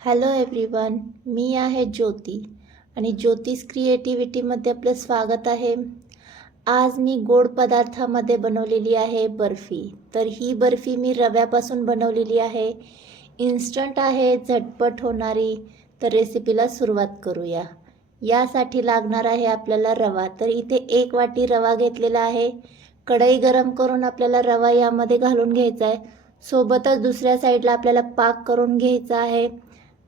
Hello everyone मी आहे ज्योती आणि ज्योतिष क्रिएटिव्हिटीमध्ये आपलं स्वागत आहे. आज मी गोड पदार्थामध्ये बनवलेली आहे बर्फी. तर ही बर्फी मी रव्यापासून बनवलेली आहे. इन्स्टंट आहे झटपट होणारी. तर रेसिपीला सुरुवात करूया. यासाठी लागणार आहे आपल्याला रवा. तर इथे एक वाटी रवा घेतलेला आहे. कढई गरम करून आपल्याला रवा यामध्ये घालून घ्यायचा आहे. सोबतच दुसऱ्या साईडला आपल्याला पाक करून घ्यायचा आहे.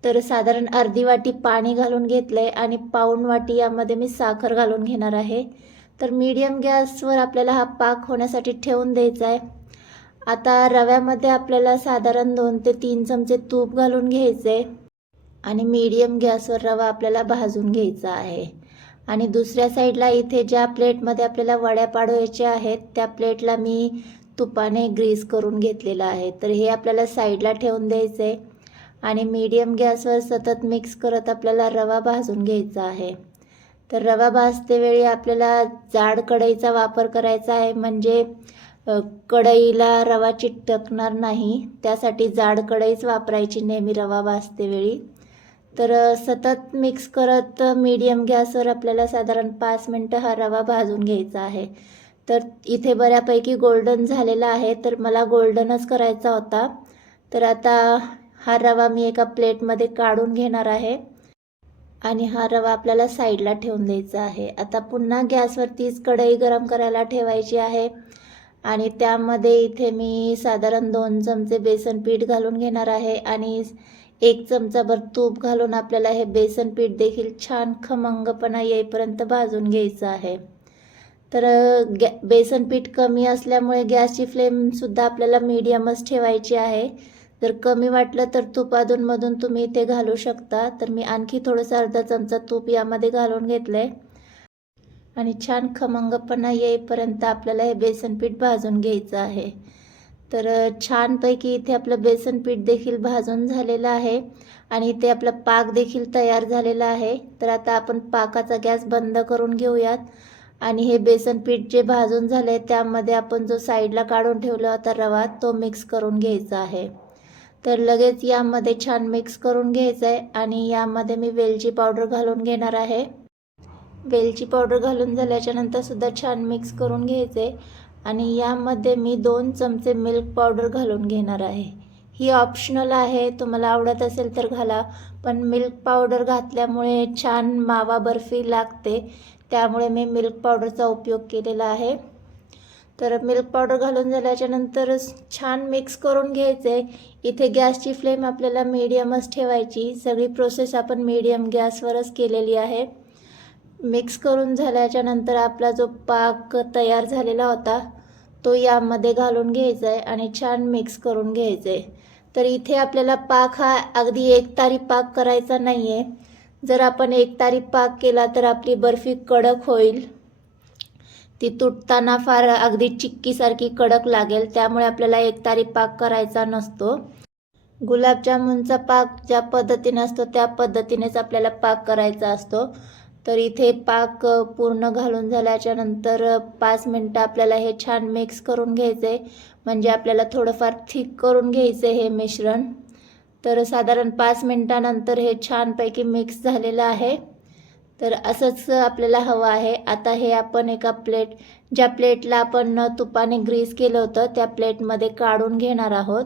तर साधारण अर्धी वाटी पाणी घालून घेतलं आहे आणि पाऊण वाटी यामध्ये मी साखर घालून घेणार आहे. तर मीडियम गॅसवर आपल्याला हा पाक होण्यासाठी ठेवून द्यायचा आहे आता रव्यामध्ये आपल्याला साधारण दोन ते तीन चमचे तूप घालून घ्यायचे आणि मीडियम गॅसवर रवा आपल्याला भाजून घ्यायचा आहे. आणि दुसऱ्या साईडला इथे ज्या प्लेटमध्ये आपल्याला वड्या पाडवायच्या आहेत त्या प्लेटला मी तुपाने ग्रीस करून घेतलेलं आहे. तर हे आपल्याला साईडला ठेवून द्यायचं आहे आणि मीडियम गॅसवर सतत मिक्स करत आपल्याला रवा भाजून घ्यायचा आहे. तर रवा भाजतेवेळी आपल्याला जाड कढईचा वापर करायचा आहे म्हणजे कढईला रवा चिटकणार नाही त्यासाठी जाड कढईच वापरायची नेहमी रवा भाजते वेळी. तर सतत मिक्स करत मीडियम गॅसवर आपल्याला साधारण पाच मिनटं हा रवा भाजून घ्यायचा आहे. तर इथे बऱ्यापैकी गोल्डन झालेला आहे तर मला गोल्डनच करायचा होता. तर आता हा रवा मी एका प्लेटमध्ये काढून घेणार आहे. आणि हा रवा आपल्याला साईडला ठेवून द्यायचा आहे. आता पुन्हा गॅसवर तीच कढई गरम करायला ठेवायची आहे. आणि त्यामध्ये इथे मी साधारण दोन चमचे बेसन पीठ घालून घेणार आहे. आणि एक चमचाभर तूप घालून आपल्याला हे बेसन पीठ देखील छान खमंगपणा येईपर्यंत भाजून घ्यायचं आहे. तर गॅ बेसन पीठ कमी असल्यामुळे गॅसची फ्लेमसुद्धा आपल्याला मीडियमच ठेवायची आहे. जर कमी वाटलं तर तूप अधूनमधून तुम्ही इथे घालू शकता. तर मी आणखी थोडंसं अर्धा चमचा तूप यामध्ये घालून घेतलं आहे आणि छान खमंगपणा येईपर्यंत आपल्याला हे बेसन पीठ भाजून घ्यायचं आहे. तर छानपैकी इथे आपलं बेसन पीठ देखील भाजून झालेलं आहे. आणि इथे आपला पाक देखील तयार झालेला आहे. तर आता आपण पाकाचा गॅस बंद करून घेऊयात. आणि हे बेसन पीठ जे भाजून झालं आहे त्यामध्ये आपण जो साईडला काढून ठेवला होता रवा तो मिक्स करून घ्यायचा आहे. तर लगेच यामध्ये छान मिक्स करून घ्यायचं आहे आणि यामध्ये मी वेलची पावडर घालून घेणार आहे. वेलची पावडर घालून झाल्याच्यानंतरसुद्धा सुद्धा छान मिक्स करून घ्यायचे आणि यामध्ये मी दोन चमचे मिल्क पावडर घालून घेणार आहे. ही ऑप्शनल आहे तुम्हाला आवडत असेल तर घाला पण मिल्क पावडर घातल्यामुळे छान मावा बर्फी लागते त्यामुळे मी मिल्क पावडरचा उपयोग केलेला आहे. तर मिल्क पावडर घालून झाल्याच्यानंतर छान मिक्स करून घ्यायचं आहे इथे गॅसची फ्लेम आपल्याला मीडियमच ठेवायची. सगळी प्रोसेस आपण मीडियम गॅसवरच केलेली आहे. मिक्स करून झाल्याच्यानंतर आपला जो पाक तयार झालेला होता तो यामध्ये घालून घ्यायचा आहे आणि छान मिक्स करून घ्यायचं आहे तर इथे आपल्याला पाक हा अगदी एक तारी पाक करायचा नाही आहे जर आपण एक तारी पाक केला तर आपली बर्फी कडक होईल. ती तुटताना फार अगदी चिक्कीसारखी कडक लागेल त्यामुळे आपल्याला एक तारी पाक करायचा नसतो. गुलाबजामुनचा पाक ज्या पद्धतीने असतो त्या पद्धतीनेच आपल्याला पाक करायचा असतो. तर इथे पाक पूर्ण घालून झाल्याच्यानंतर पाच मिनटं आपल्याला हे छान मिक्स करून घ्यायचं आहे म्हणजे आपल्याला थोडंफार थिक करून घ्यायचं आहे हे मिश्रण. तर साधारण पाच मिनटानंतर हे छानपैकी मिक्स झालेलं आहे. तर असंच आपल्याला हवं आहे. आता हे आपण एका प्लेट ज्या प्लेटला आपण तुपाने ग्रीस केलं होतं त्या प्लेटमध्ये काढून घेणार आहोत.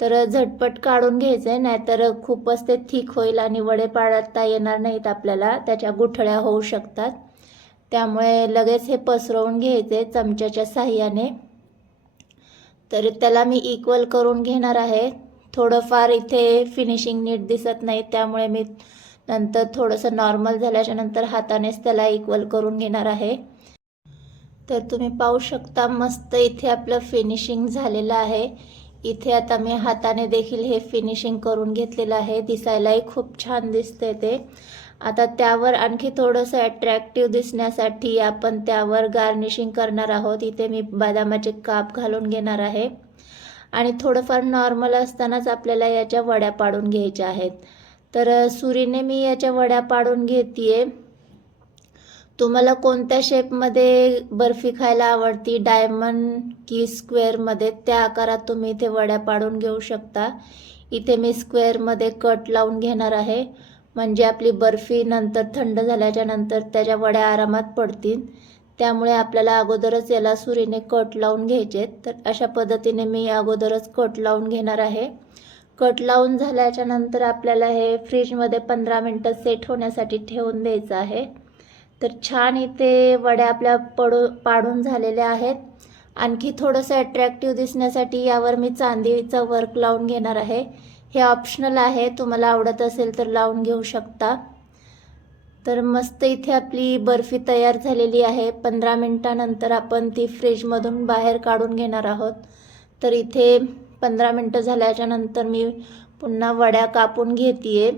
तर झटपट काढून घ्यायचं आहे नाहीतर खूपच ते थिक होईल आणि वडे पाडता येणार नाहीत आपल्याला. त्याच्या गुठळ्या होऊ शकतात. त्यामुळे लगेच हे पसरवून घ्यायचे चमच्याच्या साह्याने. तर त्याला मी इक्वल करून घेणार आहे. थोडंफार इथे फिनिशिंग नीट दिसत नाही त्यामुळे मी नंतर थोडंसं नॉर्मल झाल्याच्यानंतर हातानेच त्याला इक्वल करून घेणार आहे. तर तुम्ही पाहू शकता मस्त इथे आपलं फिनिशिंग झालेलं आहे. इथे आता मी हाताने देखील हे फिनिशिंग करून घेतलेलं आहे. दिसायलाही खूप छान दिसते ते. आता त्यावर आणखी थोडंसं अट्रॅक्टिव्ह दिसण्यासाठी आपण त्यावर गार्निशिंग करणार आहोत. इथे मी बदामाचे काप घालून घेणार आहे. आणि थोडंफार नॉर्मल असतानाच आपल्याला याच्या वड्या पाडून घ्यायच्या आहेत. तर सुरीने मी याच्या वड्या पाडून घेते तुम्हाला कोणत्या शेपमध्ये बर्फी खायला आवडती? डायमंड की स्क्वेअरमध्ये त्या आकारात तुम्ही इथे वड्या पाडून घेऊ शकता. इथे मी स्क्वेअरमध्ये कट लावून घेणार आहे. म्हणजे आपली बर्फी नंतर थंड झाल्याच्यानंतर त्याच्या वड्या आरामात पडतील. त्यामुळे आपल्याला अगोदरच याला सुरीने कट लावून घ्यायचे तर अशा पद्धतीने मी अगोदरच कट लावून घेणार आहे. कट लावून झाल्याच्यानंतर आपल्याला हे फ्रीजमध्ये पंधरा मिनटं सेट होण्यासाठी ठेवून द्यायचं आहे. तर छान इथे वड्या आपल्या पडू पाडून झालेल्या आहेत. आणखी थोडंसं अट्रॅक्टिव्ह दिसण्यासाठी यावर मी चांदीचा वर्क लावून घेणार आहे. हे ऑप्शनल आहे. तुम्हाला आवडत असेल तर लावून घेऊ शकता. तर मस्त इथे आपली बर्फी तयार झालेली आहे. पंधरा मिनटानंतर आपण ती फ्रीजमधून बाहेर काढून घेणार आहोत. तर इथे पंधरा मिनटं झाल्याच्यानंतर मी पुन्हा वड्या कापून घेते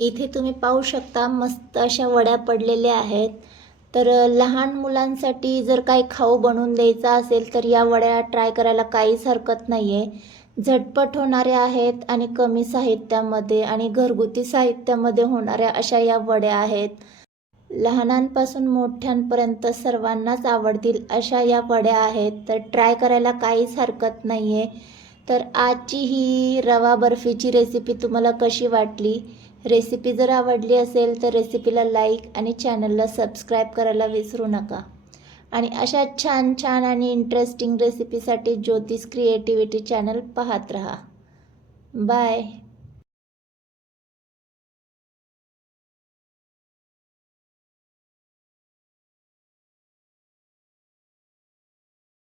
इथे तुम्ही पाहू शकता मस्त अशा वड्या पडलेल्या आहेत. तर लहान मुलांसाठी जर काही खाऊ बनवून द्यायचा असेल तर या वड्या ट्राय करायला काहीच हरकत नाही आहे झटपट होणाऱ्या आहेत आणि कमी साहित्यामध्ये आणि घरगुती साहित्यामध्ये होणाऱ्या अशा या वड्या आहेत. लहानांपासून मोठ्यांपर्यंत सर्वांनाच आवडतील अशा या वड्या आहेत. तर ट्राय करायला काहीच हरकत नाही आहे तर आजची ही रवा बर्फीची रेसिपी तुम्हाला कशी वाटली? रेसिपी जर आवडली असेल तर रेसिपीला लाईक आणि चॅनलला सबस्क्राईब करायला विसरू नका. आणि अशा छान छान आणि इंटरेस्टिंग रेसिपीसाठी ज्योतिष क्रिएटिव्हिटी चॅनल पाहत रहा. बाय